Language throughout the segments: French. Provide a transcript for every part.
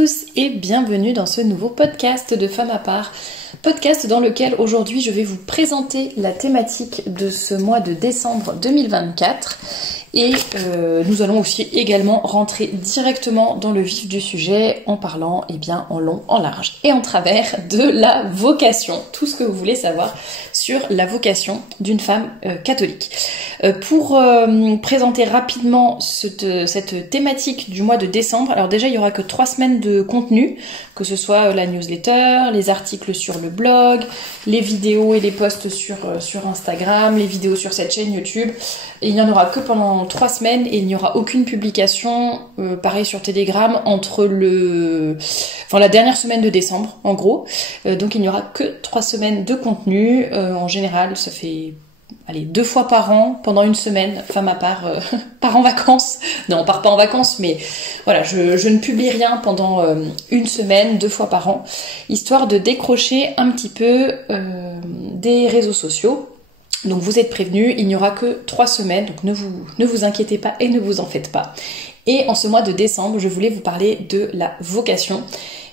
tous et bienvenue dans ce nouveau podcast de Femme à part. Podcast dans lequel aujourd'hui je vais vous présenter la thématique de ce mois de décembre 2024 et nous allons aussi également rentrer directement dans le vif du sujet en parlant en long, en large et en travers de la vocation, tout ce que vous voulez savoir sur la vocation d'une femme catholique. Pour présenter rapidement cette thématique du mois de décembre, alors déjà il y aura que 3 semaines de contenu, que ce soit la newsletter, les articles sur le blog, les vidéos et les posts sur Instagram, les vidéos sur cette chaîne YouTube. Et il n'y en aura que pendant 3 semaines et il n'y aura aucune publication, pareil sur Telegram, entre la dernière semaine de décembre, en gros. Donc il n'y aura que 3 semaines de contenu. En général, ça fait 2 fois par an, pendant une semaine, Femme à part part en vacances. Non, on part pas en vacances, mais voilà, je ne publie rien pendant une semaine, 2 fois par an, histoire de décrocher un petit peu des réseaux sociaux. Donc vous êtes prévenus, il n'y aura que 3 semaines, donc ne vous inquiétez pas et ne vous en faites pas. Et en ce mois de décembre, je voulais vous parler de la vocation.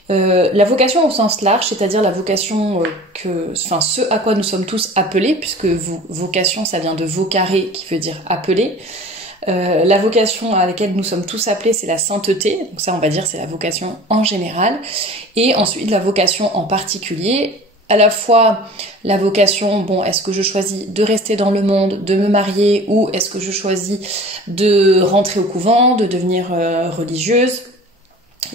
La vocation au sens large, c'est-à-dire la vocation ce à quoi nous sommes tous appelés, puisque vocation ça vient de vocare qui veut dire appeler. La vocation à laquelle nous sommes tous appelés, c'est la sainteté, donc ça on va dire c'est la vocation en général, et ensuite la vocation en particulier. À la fois la vocation, est-ce que je choisis de rester dans le monde, de me marier, ou est-ce que je choisis de rentrer au couvent, de devenir religieuse.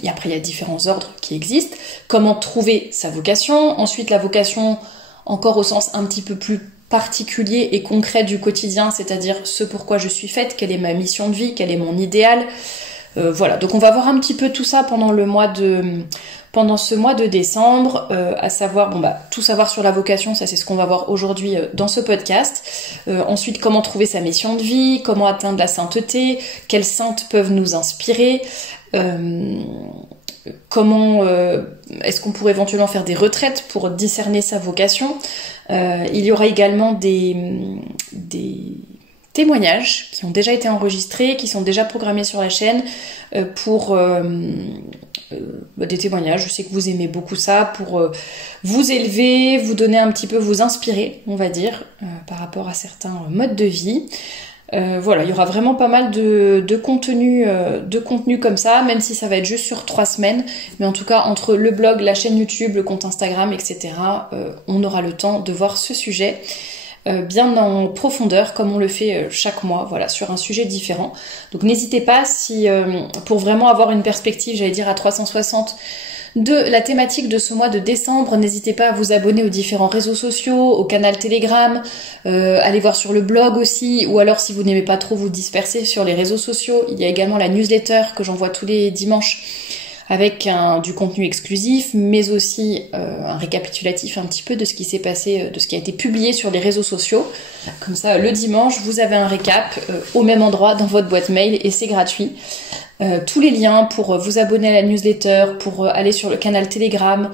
Et après il y a différents ordres qui existent. Comment trouver sa vocation. Ensuite la vocation encore au sens un petit peu plus particulier et concret du quotidien, c'est-à-dire ce pourquoi je suis faite, quelle est ma mission de vie, quel est mon idéal. Voilà, donc on va voir un petit peu tout ça pendant ce mois de décembre, à savoir, tout savoir sur la vocation, ça c'est ce qu'on va voir aujourd'hui dans ce podcast. Ensuite, comment trouver sa mission de vie, comment atteindre la sainteté, quelles saintes peuvent nous inspirer, comment est-ce qu'on pourrait éventuellement faire des retraites pour discerner sa vocation. Il y aura également des témoignages qui ont déjà été enregistrés, qui sont déjà programmés sur la chaîne pour des témoignages. Je sais que vous aimez beaucoup ça, pour vous élever, vous donner un petit peu, vous inspirer, on va dire, par rapport à certains modes de vie. Voilà, il y aura vraiment pas mal de contenu comme ça, même si ça va être juste sur 3 semaines. Mais en tout cas, entre le blog, la chaîne YouTube, le compte Instagram, etc., on aura le temps de voir ce sujet bien en profondeur, comme on le fait chaque mois, voilà, sur un sujet différent. Donc n'hésitez pas, si pour vraiment avoir une perspective, j'allais dire à 360, de la thématique de ce mois de décembre, n'hésitez pas à vous abonner aux différents réseaux sociaux, au canal Telegram, allez voir sur le blog aussi, ou alors si vous n'aimez pas trop vous disperser sur les réseaux sociaux, il y a également la newsletter que j'envoie tous les dimanches avec du contenu exclusif, mais aussi un récapitulatif un petit peu de ce qui s'est passé, de ce qui a été publié sur les réseaux sociaux. Comme ça, le dimanche, vous avez un récap au même endroit dans votre boîte mail et c'est gratuit. Tous les liens pour vous abonner à la newsletter, pour aller sur le canal Telegram,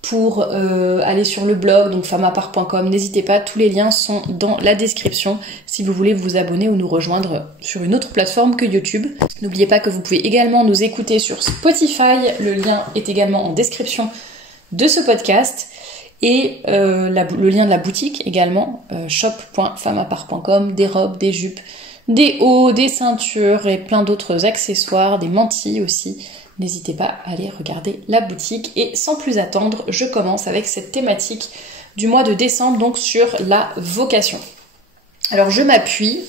pour aller sur le blog, donc femmeapart.com, n'hésitez pas, tous les liens sont dans la description si vous voulez vous abonner ou nous rejoindre sur une autre plateforme que YouTube. N'oubliez pas que vous pouvez également nous écouter sur Spotify, le lien est également en description de ce podcast, et le lien de la boutique également, shop.femmeapart.com, des robes, des jupes, des hauts, des ceintures et plein d'autres accessoires, des mantilles aussi. N'hésitez pas à aller regarder la boutique. Et sans plus attendre, je commence avec cette thématique du mois de décembre, donc sur la vocation. Alors je m'appuie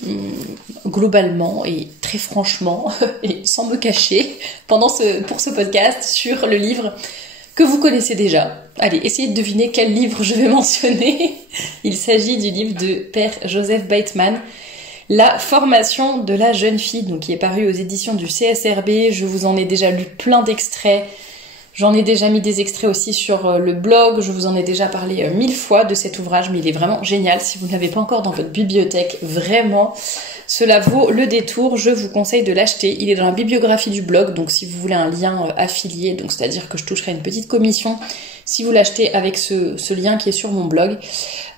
globalement et très franchement et sans me cacher pour ce podcast sur le livre que vous connaissez déjà. Allez, essayez de deviner quel livre je vais mentionner. Il s'agit du livre de Père Joseph Bateman, La formation de la jeune fille, donc qui est paru aux éditions du CSRB. Je vous en ai déjà lu plein d'extraits. J'en ai déjà mis des extraits aussi sur le blog. Je vous en ai déjà parlé 1000 fois de cet ouvrage, mais il est vraiment génial. Si vous ne l'avez pas encore dans votre bibliothèque, vraiment, cela vaut le détour, je vous conseille de l'acheter. Il est dans la bibliographie du blog, donc si vous voulez un lien affilié, donc c'est-à-dire que je toucherai une petite commission si vous l'achetez avec ce lien qui est sur mon blog,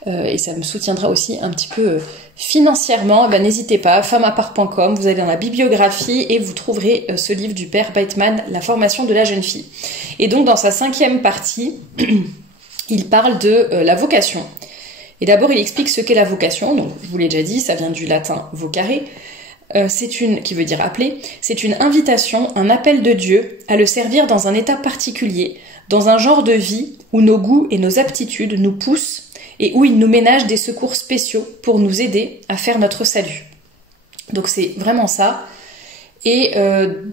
et ça me soutiendra aussi un petit peu financièrement, n'hésitez pas, femmeapart.com, vous allez dans la bibliographie et vous trouverez ce livre du père Beitman, La formation de la jeune fille. Et donc dans sa 5e partie, il parle de la vocation. Et d'abord il explique ce qu'est la vocation, donc je vous l'ai déjà dit, ça vient du latin vocare, qui veut dire appeler, c'est une invitation, un appel de Dieu à le servir dans un état particulier, dans un genre de vie où nos goûts et nos aptitudes nous poussent et où il nous ménage des secours spéciaux pour nous aider à faire notre salut. Donc c'est vraiment ça. Et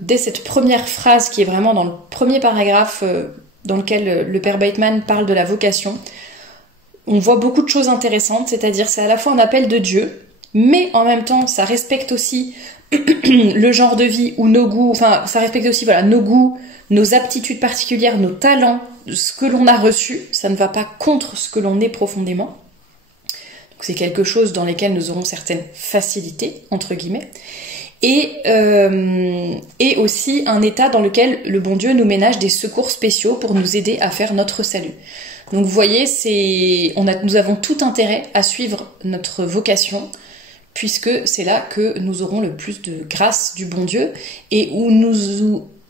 dès cette première phrase qui est vraiment dans le premier paragraphe dans lequel le père Beitman parle de la vocation, on voit beaucoup de choses intéressantes, c'est-à-dire c'est à la fois un appel de Dieu, mais en même temps ça respecte aussi le genre de vie ou nos goûts, enfin ça respecte aussi nos goûts, nos aptitudes particulières, nos talents, ce que l'on a reçu, ça ne va pas contre ce que l'on est profondément. Donc c'est quelque chose dans lequel nous aurons certaines facilités, entre guillemets, et aussi un état dans lequel le bon Dieu nous ménage des secours spéciaux pour nous aider à faire notre salut. Donc vous voyez, nous avons tout intérêt à suivre notre vocation, puisque c'est là que nous aurons le plus de grâce du bon Dieu et où nous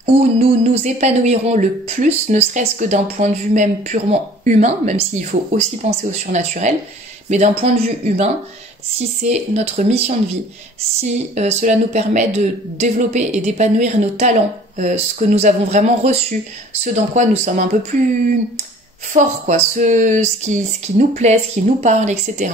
nous épanouirons le plus, ne serait-ce que d'un point de vue même purement humain, même s'il faut aussi penser au surnaturel, mais d'un point de vue humain, si c'est notre mission de vie, si cela nous permet de développer et d'épanouir nos talents, ce que nous avons vraiment reçu, ce dans quoi nous sommes un peu plus forts, ce qui nous plaît, ce qui nous parle, etc.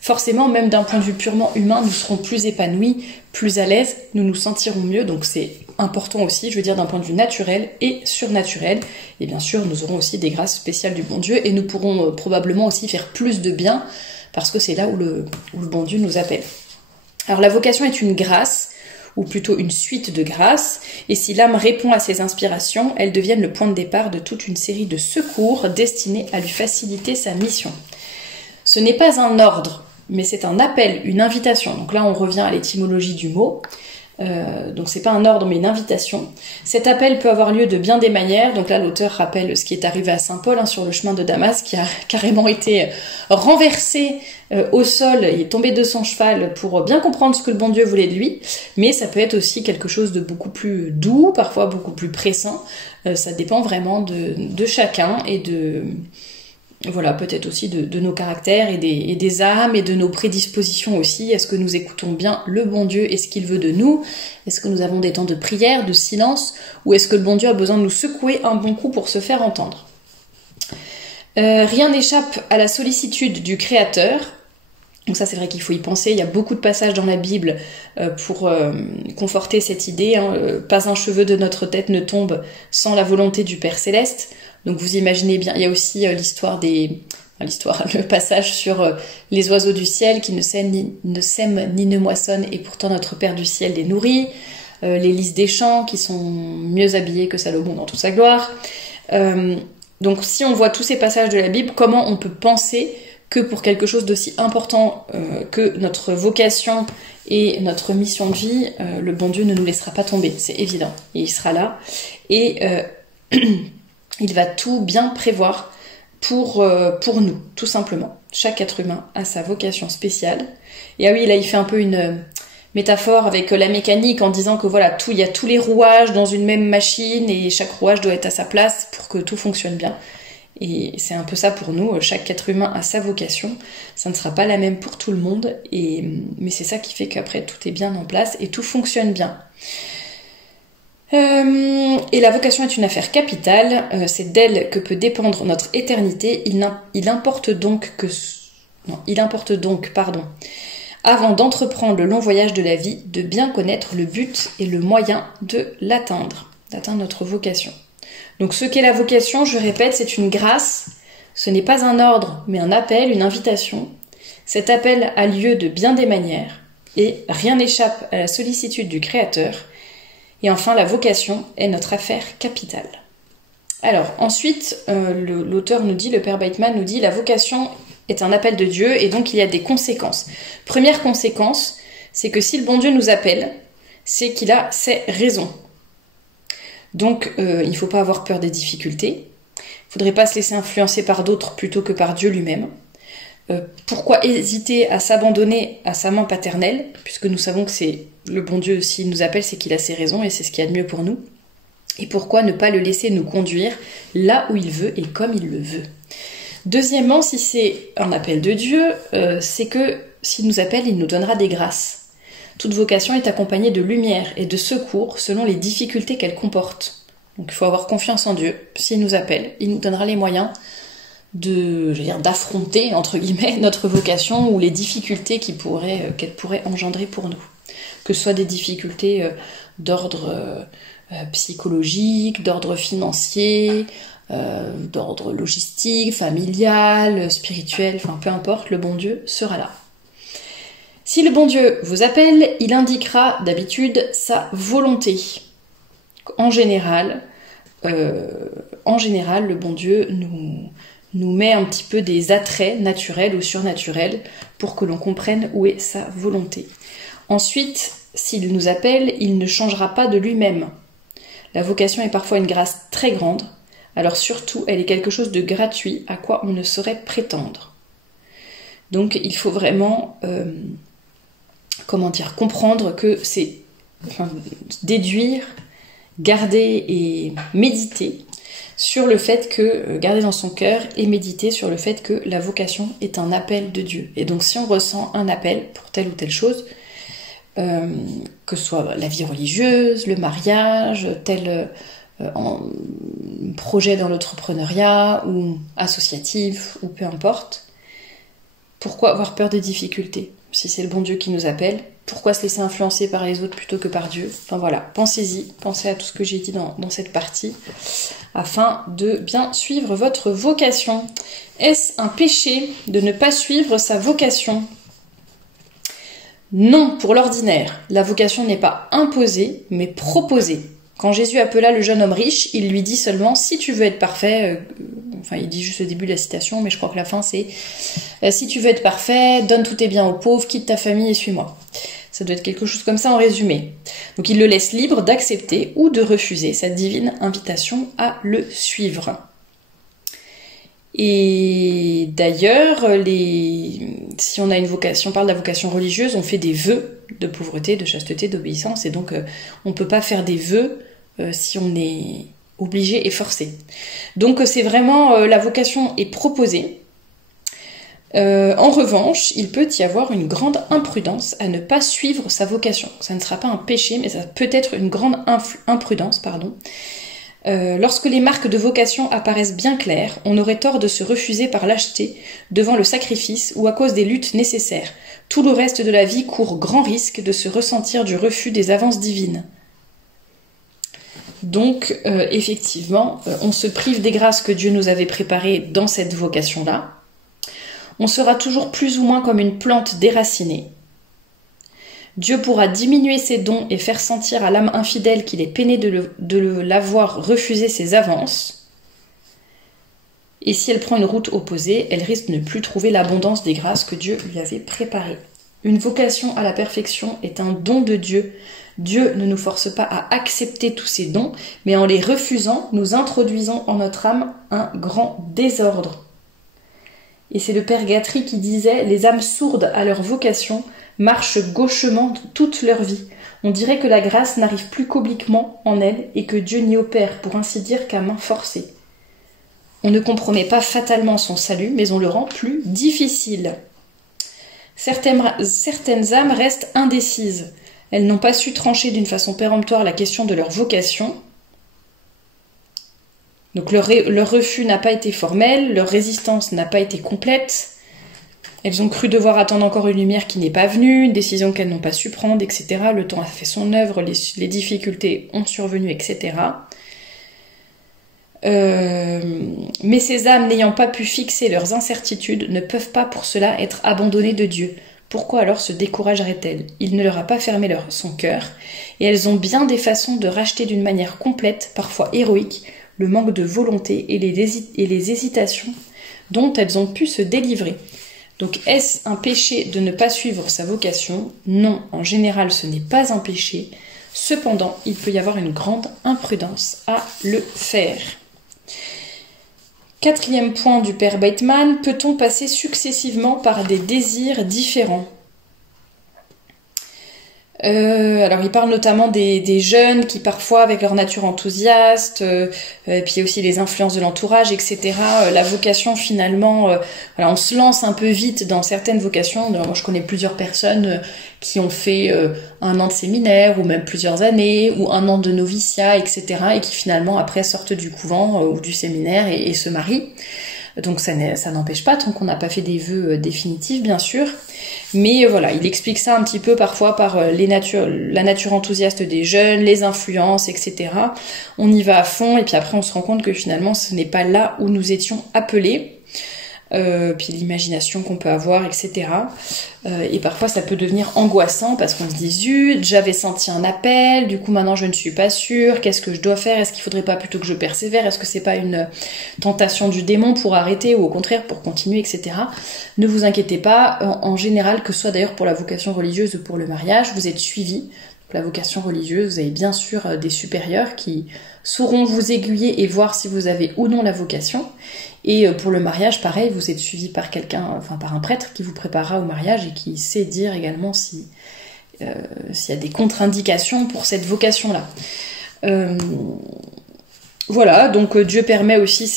Forcément, même d'un point de vue purement humain, nous serons plus épanouis, plus à l'aise, nous nous sentirons mieux, donc c'est important aussi, je veux dire d'un point de vue naturel et surnaturel, et bien sûr nous aurons aussi des grâces spéciales du bon Dieu, et nous pourrons probablement aussi faire plus de bien, parce que c'est là où le bon Dieu nous appelle. Alors la vocation est une grâce, ou plutôt une suite de grâces, et si l'âme répond à ses inspirations, elles deviennent le point de départ de toute une série de secours destinés à lui faciliter sa mission. Ce n'est pas un ordre, mais c'est un appel, une invitation. Donc là, on revient à l'étymologie du mot. Donc c'est pas un ordre, mais une invitation. Cet appel peut avoir lieu de bien des manières. Donc là, l'auteur rappelle ce qui est arrivé à saint Paul sur le chemin de Damas, qui a carrément été renversé au sol. Il est tombé de son cheval pour bien comprendre ce que le bon Dieu voulait de lui. Mais ça peut être aussi quelque chose de beaucoup plus doux, parfois beaucoup plus pressant. Ça dépend vraiment de chacun et voilà, peut-être aussi de nos caractères et des âmes et de nos prédispositions aussi. Est-ce que nous écoutons bien le bon Dieu et ce qu'il veut de nous? Est-ce que nous avons des temps de prière, de silence? Ou est-ce que le bon Dieu a besoin de nous secouer un bon coup pour se faire entendre? Rien n'échappe à la sollicitude du Créateur. Donc ça, c'est vrai qu'il faut y penser. Il y a beaucoup de passages dans la Bible pour conforter cette idée. Pas un cheveu de notre tête ne tombe sans la volonté du Père Céleste. Donc vous imaginez bien, il y a aussi le passage sur les oiseaux du ciel qui ne sèment ni ne moissonnent et pourtant notre Père du ciel les nourrit, les lys des champs qui sont mieux habillés que Salomon dans toute sa gloire. Donc si on voit tous ces passages de la Bible, comment on peut penser que pour quelque chose d'aussi important que notre vocation et notre mission de vie, le bon Dieu ne nous laissera pas tomber, c'est évident, et il sera là. Et il va tout bien prévoir pour nous, tout simplement. Chaque être humain a sa vocation spéciale. Et ah oui, là il fait un peu une métaphore avec la mécanique en disant que voilà, il y a tous les rouages dans une même machine et chaque rouage doit être à sa place pour que tout fonctionne bien. Et c'est un peu ça pour nous, chaque être humain a sa vocation, ça ne sera pas la même pour tout le monde, mais c'est ça qui fait qu'après tout est bien en place et tout fonctionne bien. Et la vocation est une affaire capitale, c'est d'elle que peut dépendre notre éternité, il importe donc, avant d'entreprendre le long voyage de la vie, de bien connaître le but et le moyen de l'atteindre, d'atteindre notre vocation. Donc ce qu'est la vocation, je répète, c'est une grâce, ce n'est pas un ordre, mais un appel, une invitation. Cet appel a lieu de bien des manières, et rien n'échappe à la sollicitude du Créateur. Et enfin, la vocation est notre affaire capitale. Alors, ensuite, l'auteur nous dit, le père Beitman nous dit, la vocation est un appel de Dieu, et donc il y a des conséquences. Première conséquence, c'est que si le bon Dieu nous appelle, c'est qu'il a ses raisons. Donc, il ne faut pas avoir peur des difficultés. Il ne faudrait pas se laisser influencer par d'autres plutôt que par Dieu lui-même. Pourquoi hésiter à s'abandonner à sa main paternelle, puisque nous savons que c'est le bon Dieu, s'il nous appelle, c'est qu'il a ses raisons et c'est ce qu'il y a de mieux pour nous. Et pourquoi ne pas le laisser nous conduire là où il veut et comme il le veut. Deuxièmement, si c'est un appel de Dieu, c'est que s'il nous appelle, il nous donnera des grâces. Toute vocation est accompagnée de lumière et de secours selon les difficultés qu'elle comporte. Donc il faut avoir confiance en Dieu. S'il nous appelle, il nous donnera les moyens d'affronter, entre guillemets, notre vocation ou les difficultés qu'elle pourrait engendrer pour nous. Que ce soit des difficultés d'ordre psychologique, d'ordre financier, d'ordre logistique, familial, spirituel, enfin peu importe, le bon Dieu sera là. Si le bon Dieu vous appelle, il indiquera d'habitude sa volonté. En général, le bon Dieu nous met un petit peu des attraits naturels ou surnaturels pour que l'on comprenne où est sa volonté. Ensuite, s'il nous appelle, il ne changera pas de lui-même. La vocation est parfois une grâce très grande, alors surtout elle est quelque chose de gratuit à quoi on ne saurait prétendre. Donc il faut vraiment comprendre que c'est déduire, garder et méditer sur le fait que, garder dans son cœur et méditer sur le fait que la vocation est un appel de Dieu. Et donc si on ressent un appel pour telle ou telle chose, que ce soit la vie religieuse, le mariage, tel projet dans l'entrepreneuriat ou associatif ou peu importe, pourquoi avoir peur des difficultés? Si c'est le bon Dieu qui nous appelle, pourquoi se laisser influencer par les autres plutôt que par Dieu? Enfin voilà, pensez-y, pensez à tout ce que j'ai dit dans cette partie, afin de bien suivre votre vocation. Est-ce un péché de ne pas suivre sa vocation? Non, pour l'ordinaire, la vocation n'est pas imposée, mais proposée. Quand Jésus appela le jeune homme riche, il lui dit seulement « si tu veux être parfait », enfin il dit juste le début de la citation, mais je crois que la fin c'est « si tu veux être parfait, donne tous tes biens aux pauvres, quitte ta famille et suis-moi ». Ça doit être quelque chose comme ça en résumé. Donc il le laisse libre d'accepter ou de refuser cette divine invitation à le suivre. Et d'ailleurs, si on a une vocation, on parle de la vocation religieuse, on fait des vœux de pauvreté, de chasteté, d'obéissance, et donc on ne peut pas faire des vœux si on est obligé et forcé. Donc c'est vraiment, la vocation est proposée. En revanche, il peut y avoir une grande imprudence à ne pas suivre sa vocation. Ça ne sera pas un péché, mais ça peut être une grande imprudence, lorsque les marques de vocation apparaissent bien claires, on aurait tort de se refuser par lâcheté devant le sacrifice ou à cause des luttes nécessaires. Tout le reste de la vie court grand risque de se ressentir du refus des avances divines. Donc, effectivement, on se prive des grâces que Dieu nous avait préparées dans cette vocation-là. On sera toujours plus ou moins comme une plante déracinée. Dieu pourra diminuer ses dons et faire sentir à l'âme infidèle qu'il est peiné de l'avoir refusé ses avances. Et si elle prend une route opposée, elle risque de ne plus trouver l'abondance des grâces que Dieu lui avait préparées. Une vocation à la perfection est un don de Dieu. Dieu ne nous force pas à accepter tous ces dons, mais en les refusant, nous introduisons en notre âme un grand désordre. Et c'est le Père Guattari qui disait « Les âmes sourdes à leur vocation marchent gauchement toute leur vie. On dirait que la grâce n'arrive plus qu'obliquement en elles et que Dieu n'y opère, pour ainsi dire, qu'à main forcée. On ne compromet pas fatalement son salut, mais on le rend plus difficile. Certaines âmes restent indécises. Elles n'ont pas su trancher d'une façon péremptoire la question de leur vocation. Donc leur refus n'a pas été formel, leur résistance n'a pas été complète. Elles ont cru devoir attendre encore une lumière qui n'est pas venue, une décision qu'elles n'ont pas su prendre, etc. Le temps a fait son œuvre, les difficultés ont survenu, etc. Mais ces âmes n'ayant pas pu fixer leurs incertitudes ne peuvent pas pour cela être abandonnées de Dieu. Pourquoi alors se décourageraient-elles? Il ne leur a pas fermé son cœur, et elles ont bien des façons de racheter d'une manière complète, parfois héroïque, le manque de volonté et les hésitations dont elles ont pu se délivrer. Donc est-ce un péché de ne pas suivre sa vocation? Non, en général ce n'est pas un péché. Cependant, il peut y avoir une grande imprudence à le faire. 4e point du Père Bateman, peut-on passer successivement par des désirs différents? Alors il parle notamment des jeunes qui parfois avec leur nature enthousiaste, et puis aussi les influences de l'entourage, etc. La vocation finalement, voilà, on se lance un peu vite dans certaines vocations. Moi je connais plusieurs personnes qui ont fait 1 an de séminaire ou même plusieurs années ou 1 an de noviciat, etc. et qui finalement après sortent du couvent ou du séminaire et se marient. Donc ça n'empêche pas, tant qu'on n'a pas fait des vœux définitifs, bien sûr. Mais voilà, il explique ça un petit peu parfois par la nature enthousiaste des jeunes, les influences, etc. On y va à fond et puis après on se rend compte que finalement ce n'est pas là où nous étions appelés. Puis l'imagination qu'on peut avoir, etc. Et parfois ça peut devenir angoissant parce qu'on se dit zut, j'avais senti un appel, du coup maintenant je ne suis pas sûre, qu'est-ce que je dois faire, est-ce qu'il faudrait pas plutôt que je persévère, est-ce que c'est pas une tentation du démon pour arrêter ou au contraire pour continuer, etc. Ne vous inquiétez pas, en général, que ce soit d'ailleurs pour la vocation religieuse ou pour le mariage, vous êtes suivi. La vocation religieuse, vous avez bien sûr des supérieurs qui sauront vous aiguiller et voir si vous avez ou non la vocation. Et pour le mariage, pareil, vous êtes suivi par quelqu'un, enfin par un prêtre qui vous préparera au mariage et qui sait dire également s'il y a des contre-indications pour cette vocation-là. Voilà, donc Dieu permet aussi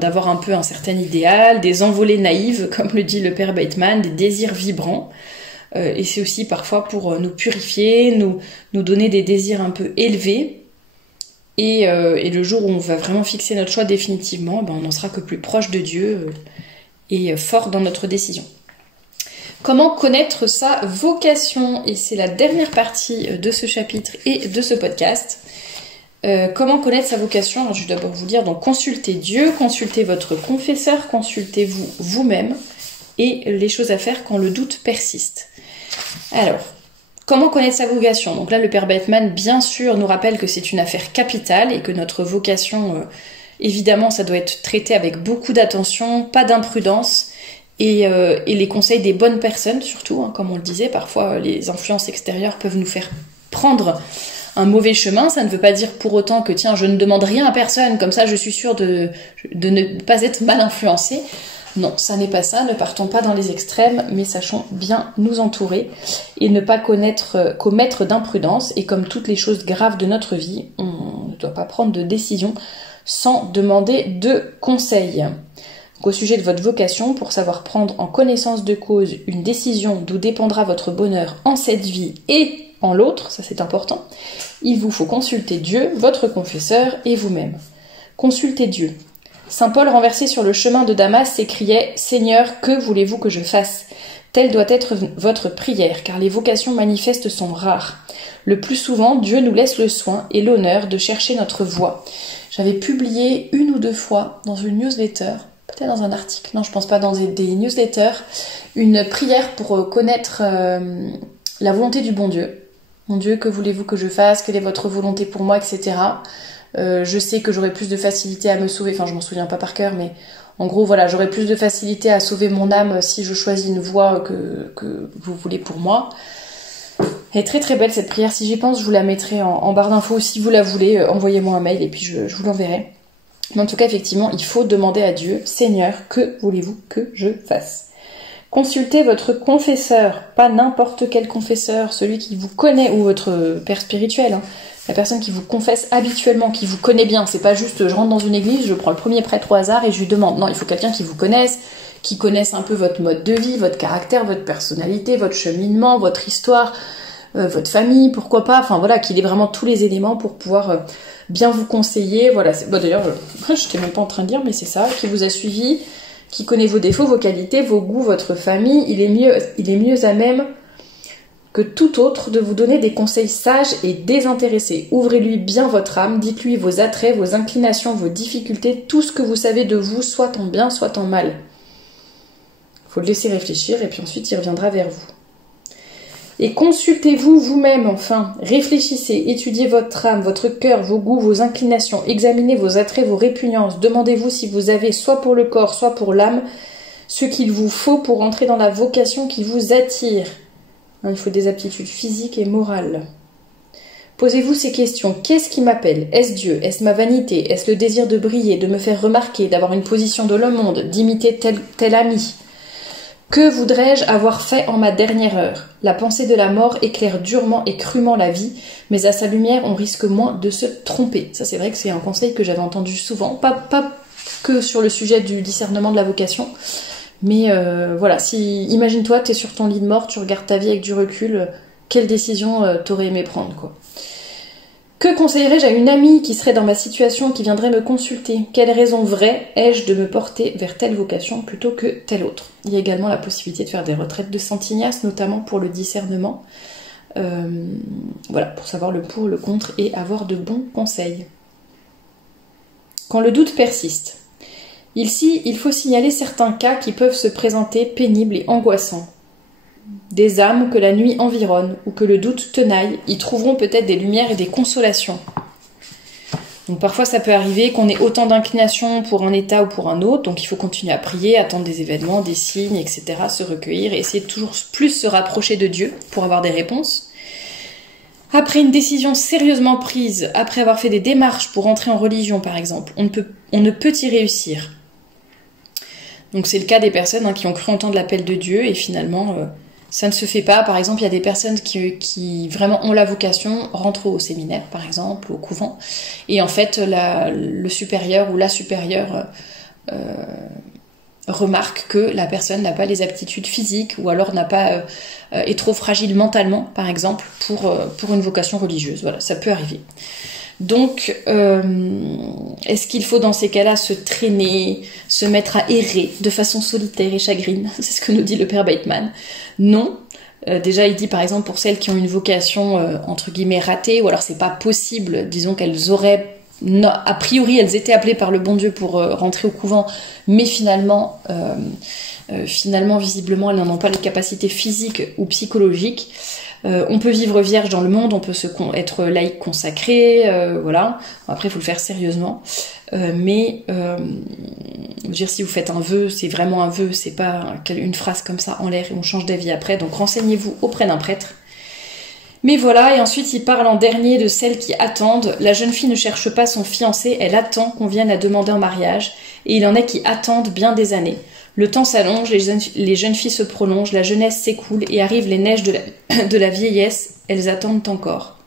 d'avoir un peu un certain idéal, des envolées naïves, comme le dit le Père Bateman, des désirs vibrants. Et c'est aussi parfois pour nous purifier, nous donner des désirs un peu élevés. Et le jour où on va vraiment fixer notre choix définitivement, on n'en sera que plus proche de Dieu et fort dans notre décision. Comment connaître sa vocation? Et c'est la dernière partie de ce chapitre et de ce podcast. Comment connaître sa vocation? Alors, je vais d'abord vous dire, donc consultez Dieu, consultez votre confesseur, consultez-vous vous-même et les choses à faire quand le doute persiste. Alors, comment connaître sa vocation? Donc là, le Père Bateman, bien sûr, nous rappelle que c'est une affaire capitale et que notre vocation, évidemment, ça doit être traité avec beaucoup d'attention, pas d'imprudence et les conseils des bonnes personnes, surtout, comme on le disait, parfois les influences extérieures peuvent nous faire prendre un mauvais chemin. Ça ne veut pas dire pour autant que, tiens, je ne demande rien à personne, comme ça je suis sûre de ne pas être mal influencée. Non, ça n'est pas ça, ne partons pas dans les extrêmes, mais sachons bien nous entourer et ne pas commettre d'imprudence. Et comme toutes les choses graves de notre vie, on ne doit pas prendre de décision sans demander de conseils. Donc, au sujet de votre vocation, pour savoir prendre en connaissance de cause une décision d'où dépendra votre bonheur en cette vie et en l'autre, ça c'est important, il vous faut consulter Dieu, votre confesseur et vous-même. Consultez Dieu. Saint Paul, renversé sur le chemin de Damas, s'écriait « Seigneur, que voulez-vous que je fasse ?» Telle doit être votre prière, car les vocations manifestes sont rares. Le plus souvent, Dieu nous laisse le soin et l'honneur de chercher notre voie. J'avais publié 1 ou 2 fois dans une newsletter, peut-être dans un article, non je pense pas, dans des newsletters, une prière pour connaître la volonté du bon Dieu. Mon Dieu, que voulez-vous que je fasse? Quelle est votre volonté pour moi, etc. Je sais que j'aurai plus de facilité à me sauver, enfin je m'en souviens pas par cœur, mais en gros voilà, j'aurai plus de facilité à sauver mon âme si je choisis une voie que vous voulez pour moi. Elle est très très belle cette prière, si j'y pense je vous la mettrai en barre d'infos, si vous la voulez, envoyez-moi un mail et puis je vous l'enverrai. Mais en tout cas effectivement il faut demander à Dieu, Seigneur, que voulez-vous que je fasse? Consultez votre confesseur, pas n'importe quel confesseur, celui qui vous connaît, ou votre père spirituel, la personne qui vous confesse habituellement, qui vous connaît bien. C'est pas juste je rentre dans une église, je prends le premier prêtre au hasard et je lui demande. Non, il faut quelqu'un qui vous connaisse, qui connaisse un peu votre mode de vie, votre caractère, votre personnalité, votre cheminement, votre histoire, votre famille, pourquoi pas. Enfin voilà, qu'il ait vraiment tous les éléments pour pouvoir bien vous conseiller. Voilà, bon, d'ailleurs, je n'étais même pas en train de dire, mais c'est ça, qui vous a suivi, qui connaît vos défauts, vos qualités, vos goûts, votre famille. Il est mieux à même que tout autre de vous donner des conseils sages et désintéressés. Ouvrez-lui bien votre âme, dites-lui vos attraits, vos inclinations, vos difficultés, tout ce que vous savez de vous, soit en bien, soit en mal. Il faut le laisser réfléchir et puis ensuite il reviendra vers vous. Et consultez-vous vous-même enfin, réfléchissez, étudiez votre âme, votre cœur, vos goûts, vos inclinations, examinez vos attraits, vos répugnances, demandez-vous si vous avez soit pour le corps, soit pour l'âme, ce qu'il vous faut pour entrer dans la vocation qui vous attire. Il faut des aptitudes physiques et morales. Posez-vous ces questions. Qu'est-ce qui m'appelle? Est-ce Dieu? Est-ce ma vanité? Est-ce le désir de briller, de me faire remarquer, d'avoir une position dans le monde, d'imiter tel ami? Que voudrais-je avoir fait en ma dernière heure? La pensée de la mort éclaire durement et crûment la vie, mais à sa lumière, on risque moins de se tromper. Ça, c'est vrai que c'est un conseil que j'avais entendu souvent, pas que sur le sujet du discernement de la vocation, mais voilà, imagine-toi, t'es sur ton lit de mort, tu regardes ta vie avec du recul, quelle décision t'aurais aimé prendre, quoi. Que conseillerais-je à une amie qui serait dans ma situation, qui viendrait me consulter? Quelle raison vraie ai-je de me porter vers telle vocation plutôt que telle autre? Il y a également la possibilité de faire des retraites de Saint Ignace, notamment pour le discernement. Voilà, pour savoir le pour, le contre et avoir de bons conseils. Quand le doute persiste. Ici, il faut signaler certains cas qui peuvent se présenter pénibles et angoissants. Des âmes que la nuit environne ou que le doute tenaille y trouveront peut-être des lumières et des consolations. Donc parfois ça peut arriver qu'on ait autant d'inclination pour un état ou pour un autre, donc il faut continuer à prier, attendre des événements, des signes, etc., se recueillir, essayer de toujours plus se rapprocher de Dieu pour avoir des réponses. Après une décision sérieusement prise, après avoir fait des démarches pour entrer en religion par exemple, on ne peut y réussir. Donc c'est le cas des personnes qui ont cru entendre l'appel de Dieu et finalement ça ne se fait pas. Par exemple, il y a des personnes qui vraiment ont la vocation, rentrent au séminaire par exemple, au couvent, et en fait le supérieur ou la supérieure remarque que la personne n'a pas les aptitudes physiques ou alors est trop fragile mentalement par exemple pour une vocation religieuse. Voilà, ça peut arriver. Donc, est-ce qu'il faut dans ces cas-là se traîner, se mettre à errer de façon solitaire et chagrine? C'est ce que nous dit le Père Bateman. Non. Déjà, il dit par exemple pour celles qui ont une vocation entre guillemets ratée, ou alors c'est pas possible, disons qu'elles auraient, a priori elles étaient appelées par le bon Dieu pour rentrer au couvent, mais finalement, visiblement, elles n'en ont pas les capacités physiques ou psychologiques. On peut vivre vierge dans le monde, on peut être laïque consacré, voilà. Après, il faut le faire sérieusement. Mais je veux dire, si vous faites un vœu, c'est vraiment un vœu, c'est pas une phrase comme ça en l'air et on change d'avis après. Donc renseignez-vous auprès d'un prêtre. Mais voilà, et ensuite il parle en dernier de celles qui attendent. La jeune fille ne cherche pas son fiancé, elle attend qu'on vienne la demander en mariage. Et il en est qui attendent bien des années. Le temps s'allonge, les jeunes filles se prolongent, la jeunesse s'écoule et arrivent les neiges de la vieillesse, elles attendent encore.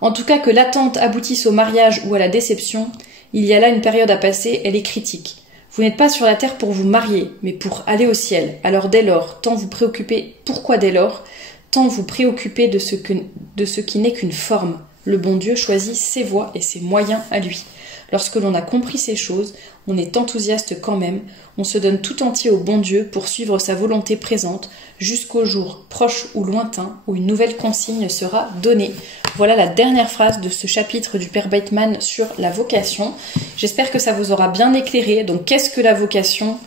En tout cas, que l'attente aboutisse au mariage ou à la déception, il y a là une période à passer, elle est critique. Vous n'êtes pas sur la terre pour vous marier, mais pour aller au ciel. Alors dès lors, tant vous préoccupez, pourquoi dès lors, tant vous préoccupez de ce qui n'est qu'une forme. Le bon Dieu choisit ses voies et ses moyens à lui. Lorsque l'on a compris ces choses, on est enthousiaste quand même, on se donne tout entier au bon Dieu pour suivre sa volonté présente jusqu'au jour, proche ou lointain, où une nouvelle consigne sera donnée. Voilà la dernière phrase de ce chapitre du Père Bateman sur la vocation. J'espère que ça vous aura bien éclairé. Donc qu'est-ce que la vocation?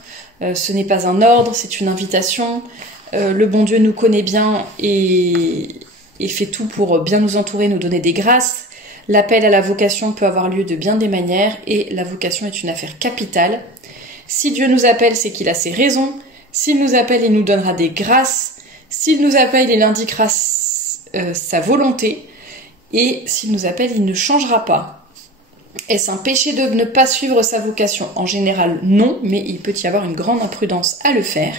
Ce n'est pas un ordre, c'est une invitation. Le bon Dieu nous connaît bien et fait tout pour bien nous entourer, nous donner des grâces. L'appel à la vocation peut avoir lieu de bien des manières et la vocation est une affaire capitale. Si Dieu nous appelle, c'est qu'il a ses raisons. S'il nous appelle, il nous donnera des grâces. S'il nous appelle, il indiquera sa volonté. Et s'il nous appelle, il ne changera pas. Est-ce un péché de ne pas suivre sa vocation? En général, non, mais il peut y avoir une grande imprudence à le faire.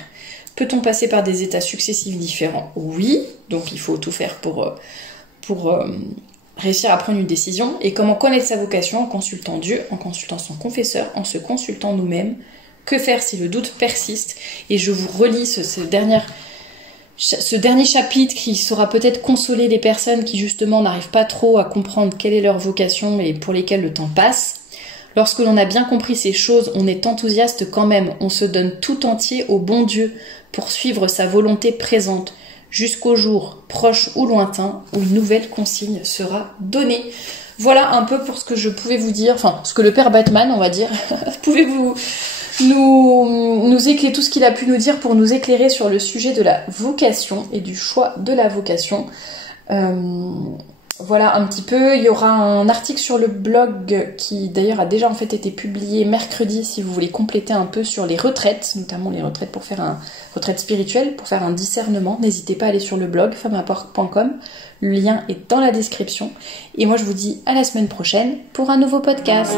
Peut-on passer par des états successifs différents? Oui, donc il faut tout faire pour réussir à prendre une décision. Et comment connaître sa vocation? En consultant Dieu, en consultant son confesseur, en se consultant nous-mêmes. Que faire si le doute persiste? Et je vous relis ce dernier chapitre qui saura peut-être consoler les personnes qui justement n'arrivent pas trop à comprendre quelle est leur vocation et pour lesquelles le temps passe. Lorsque l'on a bien compris ces choses, on est enthousiaste quand même, on se donne tout entier au bon Dieu pour suivre sa volonté présente, jusqu'au jour, proche ou lointain, où une nouvelle consigne sera donnée. Voilà un peu pour ce que je pouvais vous dire, enfin ce que le Père Bateman, on va dire, pouvez-vous nous éclairer tout ce qu'il a pu nous dire pour nous éclairer sur le sujet de la vocation et du choix de la vocation. Voilà un petit peu. Il y aura un article sur le blog qui d'ailleurs a déjà en fait été publié mercredi si vous voulez compléter un peu sur les retraites, notamment les retraites pour faire retraite spirituelle, pour faire un discernement. N'hésitez pas à aller sur le blog femmapart.com. Le lien est dans la description. Et moi je vous dis à la semaine prochaine pour un nouveau podcast.